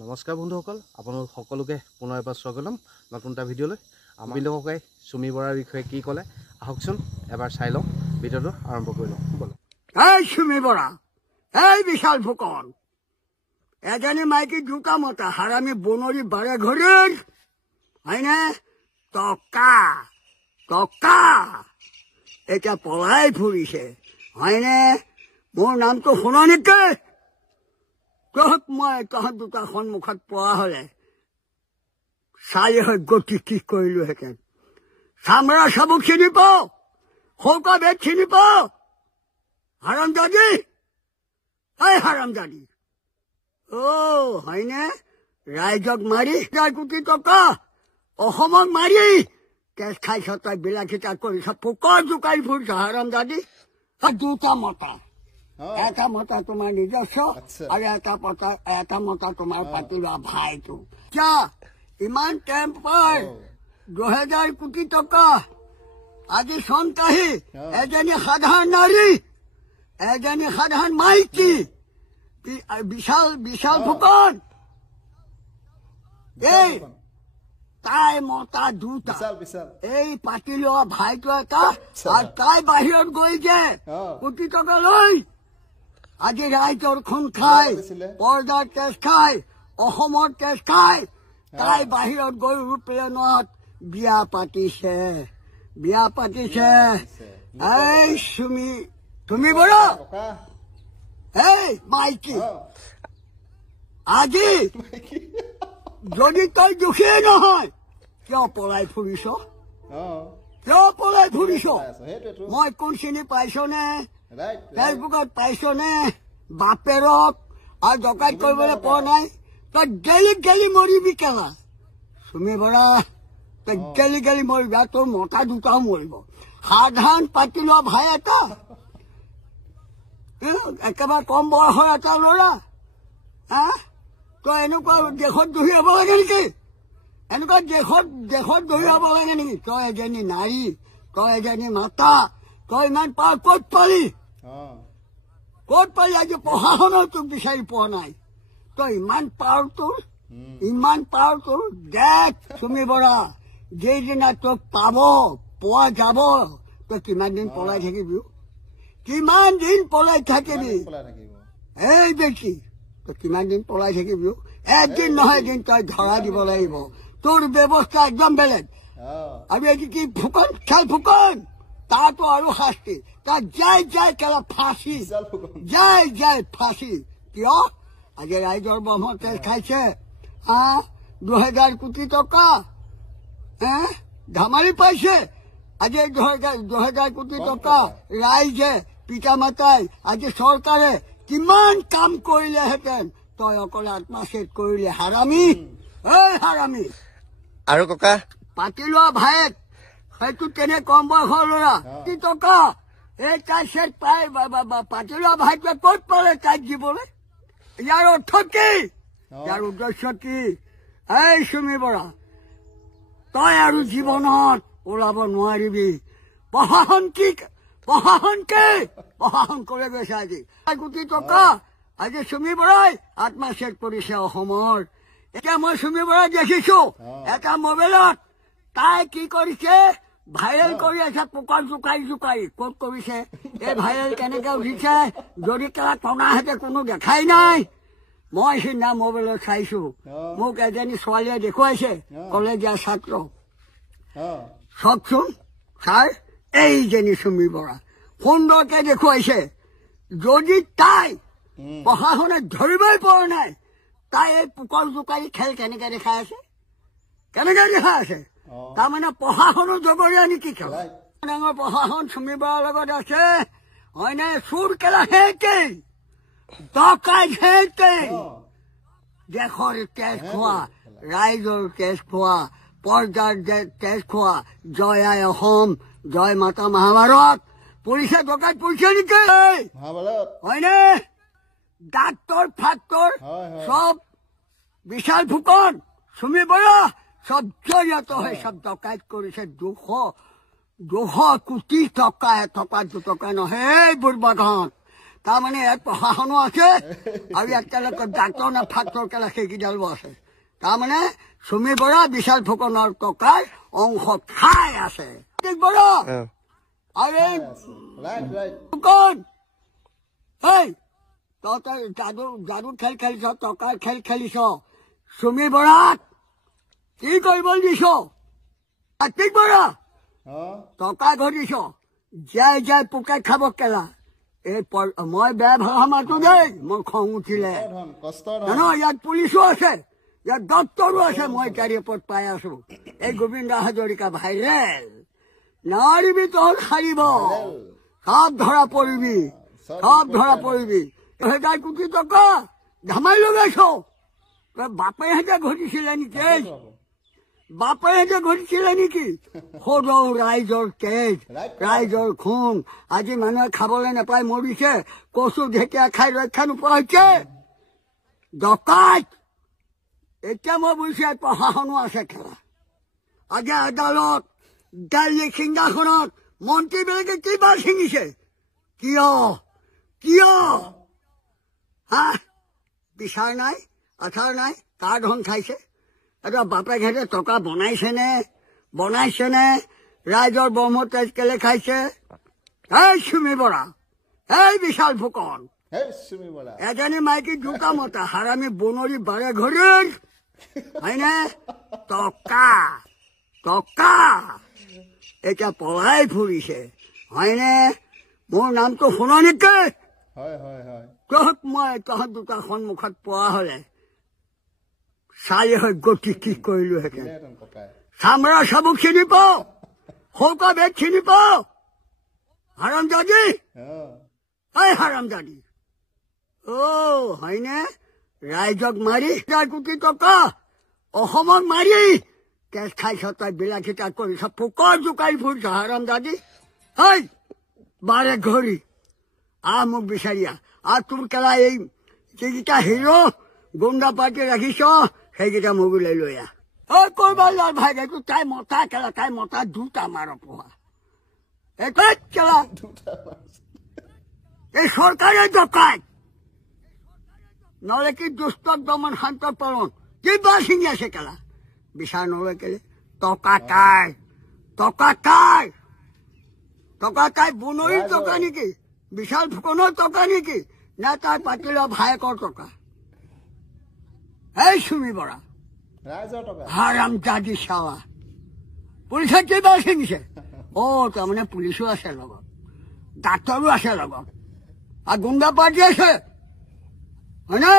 নমস্কাৰ বন্ধুসকল, আপোনালোক সকলোকে পুনৰ এবাৰ স্বাগতম নতুন এটা ভিডিঅ'লৈ। আমি লোকে চুমি বৰাৰ বিষয়ে কি ক'লে আহকচোন এবাৰ চাই লওঁ, ভিডিঅ'টো আৰম্ভ কৰি লওঁ। ব'লক। এই চুমি বৰা, এই বিশাল ফুকন, এজনী মাইকী দুটা মতা হাৰামী বনৰী বাৰে ঘড়ীৰ হয়নে? টকা টকা এতিয়া পলাই ফুৰিছে হয়নে? মোৰ নামটো শুন নেকি? তহঁত মই তহঁত দুটা সন্মুখত পোৱা হলে চাই হৈ গতি কি কৰিলোহেঁতেন। চামৰা চাবুক চিনি পাওঁ, সৌকা বেগ চিনি পাওঁ। হাৰামজাদী, এই হাৰামজাদী, হয়নে? ৰাইজক মাৰি 1,000 কোটি টকা অসমক মাৰি কেচ খাইছ, তই বিলাসিতা কৰিছ, পোকৰ জোকাৰি ফুৰিছ হাৰামজাদী। দুটা মতা, এটা মতা তোমাৰ নিজস্ব আৰু এটা মতা তোমাৰ পাতি লোৱা ভাইটো। ইমান টেম্পাৰ 2,000 কোটি টকা আজি চনকাহি এজনী সাধাৰণ নাৰী, এজনী সাধাৰণ মাইকী, বিশাল বিশাল ফুকন, এই তাই মতা দুটা, এই পাতি লোৱা ভাইটো এটা, আৰু তাই বাহিৰত গৈ যে কোটি টকা লৈ আজি ৰাইজৰ খুন খাই, পৰ্দাৰ তেজ খাই, অসমৰ তেজ খাই, তাই বাহিৰত গৈ এৰোপ্লেনত বিয়া পাতিছে, বিয়া পাতিছে। এই তুমি বৰা, এই মাইকী, আজি যদি তই দুখীয়ে নহয় কিয় পলাই ফুৰিছ? কিয় পলাই ফুৰিছ? মই কোন চিনি পাইছনে? ফেচবুকত পাইছনে? বাপেৰক আৰু ডকাইত কৰিবলৈ পোৱা নাই? তই গেলি গেলি মৰিবি কেলা চুমি বৰা, তই গেলি গেলি মৰিবি, আৰু তোৰ মতা দুটাও মৰিব। সাধাৰণ পাতি লোৱা ভাই এটা, একেবাৰে কম বয়সৰ এটা ল'ৰা, তই এনেকুৱা দেশত দহি হ'ব লাগে নেকি? এনেকুৱা দেশত দহি হ'ব লাগে নেকি? তই এজনী নাৰী, তই এজনী মাতা, তই ইমান পাৰ ক'ত পালি? ক'ত পালি? আজি প্ৰশাসনেও তোক বিচাৰি পোৱা নাই। তই ইমান পাৱাৰফুল, ইমান পাৱাৰফুল। দেখ চুমি বৰা, যেইদিনা তোক পোৱা যাব, তই কিমান দিন পলাই থাকিবি? কিমান দিন পলাই থাকিবি? এই বেছি তই কিমান দিন পলাই থাকিবি? একদিন নহয় এদিন তই ধৰা দিব লাগিব। তোৰ ব্যৱস্থা একদম বেলেগ। আৰু এইটো কি ফুকন, খেল ফুকন, তাতো আৰু শাস্তি, তাত যাই কেলা ফাঁচি, যাই ফাঁচি। কিয়? আজি ৰাইজৰ ব্ৰহ্ম তেজ খাইছে, 2,000 কোটি টকা ধেমালি পাইছে। আজি 2,000 কোটি টকা ৰাইজে, পিতা মাতাই, আজি চৰকাৰে কিমান কাম কৰিলেহেঁতেন, তই অকলে আত্মচ্ছেদ কৰিলে। হাৰামী, এই হাৰামী। আৰু ককা পাতি লোৱা ভাইক, সেইটো তেনে কম বয়সৰ ল'ৰা, কোটি টকা এই তাই চেট পাই পাতি লোৱা ভাইটোৱে ক'ত পালে তাইক দিবলৈ? ইয়াৰ অৰ্থ কি? ইয়াৰ উদ্দেশ্য কি? এই চুমি বৰা, তই আৰু জীৱনত ওলাব নোৱাৰিবি। প্ৰশাসন কৰি গৈছে আজি 1,000 কোটি টকা। আজি চুমি বৰাই আত্মচ্ছেদ কৰিছে অসমৰ। এতিয়া মই চুমি বৰাই দেখিছো এটা মোবাইলত তাই কি কৰিছে, ভাইৰেল কৰি আছে, পোকৰ জোকাৰি। ক'ত কৰিছে? এই ভাইৰেল কেনেকে উঠিছে? যদি কেলা টনাহেঁতে কোনো দেখাই নাই। মই সিদিনা মোবাইলত চাইছো, মোক এজনী ছোৱালীয়ে দেখুৱাইছে, কলেজীয়া ছাত্ৰ। চাওকচোন ছাৰ, এইজনী চুমি বৰা সুন্দৰকে দেখুৱাইছে। যদি তাই প্ৰশাসনে ধৰিবই পৰা নাই, তাই এই পোকৰ জোকাৰি খেল কেনেকে দেখাই আছে? তাৰমানে প্ৰশাসনো জগৰীয়া নেকি? খেল ডাঙৰ প্ৰশাসন চুমি বৰাৰ লগত আছে হয়নে? চুৰ কেলা সেহেঁতে, ডকাইত সেহেঁতে, দেশৰ তেজ খোৱা, ৰাইজৰ তেজ খোৱা, পৰ্দাৰ তেজ খোৱা, জয় আই অসম, জয় মাতা মহাভাৰত। পুলিচে ডকাইত পৰিছে নেকি? হয়নে? ডাক্তৰ ফাক্তৰ সব বিশাল ফুকন, চুমি বৰা সব জড়িত হৈ সব ডকাইত কৰিছে। 200 কোটি টকা, এটকা দুটকা নহয় বুঢ়বাঘন। তাৰমানে ইয়াত প্ৰশাসনো আছে আৰু ইয়াত তেওঁলোকৰ ডাক্তৰ নে ফাক্তৰ কেলা সেইকেইডালো আছে তাৰমানে চুমি বৰা বিশাল ফুকনৰ টকাৰ অংশ খাই আছে বৰা আৰু এই ফুকন এই তই যাদু খেল খেলিছ টকাৰ খেল খেলিছ চুমি বৰাক কি কৰিব দিছ কাৰ্তিক বৰা টকা ঘটিছ যাই যাই পোকে খাব কেলা এই মই বেয়া ভাষা মাতো দেই মোৰ খং উঠিলে জানো ইয়াত পুলিচো আছে ইয়াত ডক্তৰো আছে মই তাৰ ৰিপৰ্ট পাই আছো এই গোবিন্দ হাজৰিকা ভাইৰেল নোৱাৰিবি তহঁত সাৰিব সব ধৰা পৰিবি এহেজাৰ কোটি টকা ধামাই লগাইছ তই বাপেহেঁতে ঘটিছিলে নেকি সদৌ ৰাইজৰ তেজ ৰাইজৰ খুন আজি মানুহে খাবলৈ নাপাই মৰিছে কচু ঢেকীয়া খাই ৰক্ষা নোপোৱা হৈছে ডকাইত এতিয়া মই বুজিছো ইয়াত প্ৰশাসনো আছে খেলা আজি আদালত দিল্লী সিংহাসনত মন্ত্ৰীবিলাকে কি বাৰ ছিঙিছে কিয় হা বিচাৰ নাই আধাৰ নাই কাৰ ধন খাইছে এটা বাপেকহেঁতে টকা বনাইছেনে ৰাইজৰ ব্ৰহ্মতেজ কেলে খাইছে এই চুমি বৰা এই বিশাল ফুকন এজনী মাইকী দুটা মতা হাৰামি বনৰী বাৰে ঘড়ীৰ হয়নে টকা এতিয়া পলাই ফুৰিছে হয়নে মোৰ নামটো শুন নেকি তহঁত দুটা সন্মুখত পোৱা হলে চালি হৈ গতি কি কৰিলোহেঁতেন চামৰা চাবুক চিনি পাও সৌকা বেগ চিনি পাও হাৰামজাদী হাৰামজাদী হয়নে ৰাইজক মাৰি 1,000 কোটি টকা অসমক মাৰি কেছ খাইছ তই বিলাসিতা কৰিছ পোকৰ জোকাৰি ফুৰিছ হাৰামজাদী বাৰে ঘড়ী মোক বিচাৰিয়া আৰু তোৰ কেলা এই যিকেইটা হিৰো গুণ্ডা পাৰ্টি ৰাখিছ সেইকেইটা মোগোলৈ লৈ আহ কৰবাৰ লাল ভাই এইটো তাই মতা দুটা মাৰ পোহা কেলা এই চৰকাৰে ডকাইত নহলে কি দুষ্টক দমন শান্ত পালন কি বা ছিঙি আছে কেলা বিচাৰ নলয় কেলে টকা তাই বনৰীৰ টকা নেকি বিশাল ফুকনৰ টকা নেকি নে তাৰ পাতিলৰ ভায়েকৰ টকা এই চুমি বৰা হাৰামজাদী চাৱা পুলিচে কিবা ছিঙিছে তাৰমানে পুলিচো আছে লগত ডাক্তৰো আছে লগত আৰু গুণ্ডা পাৰ্টি আছে হয়নে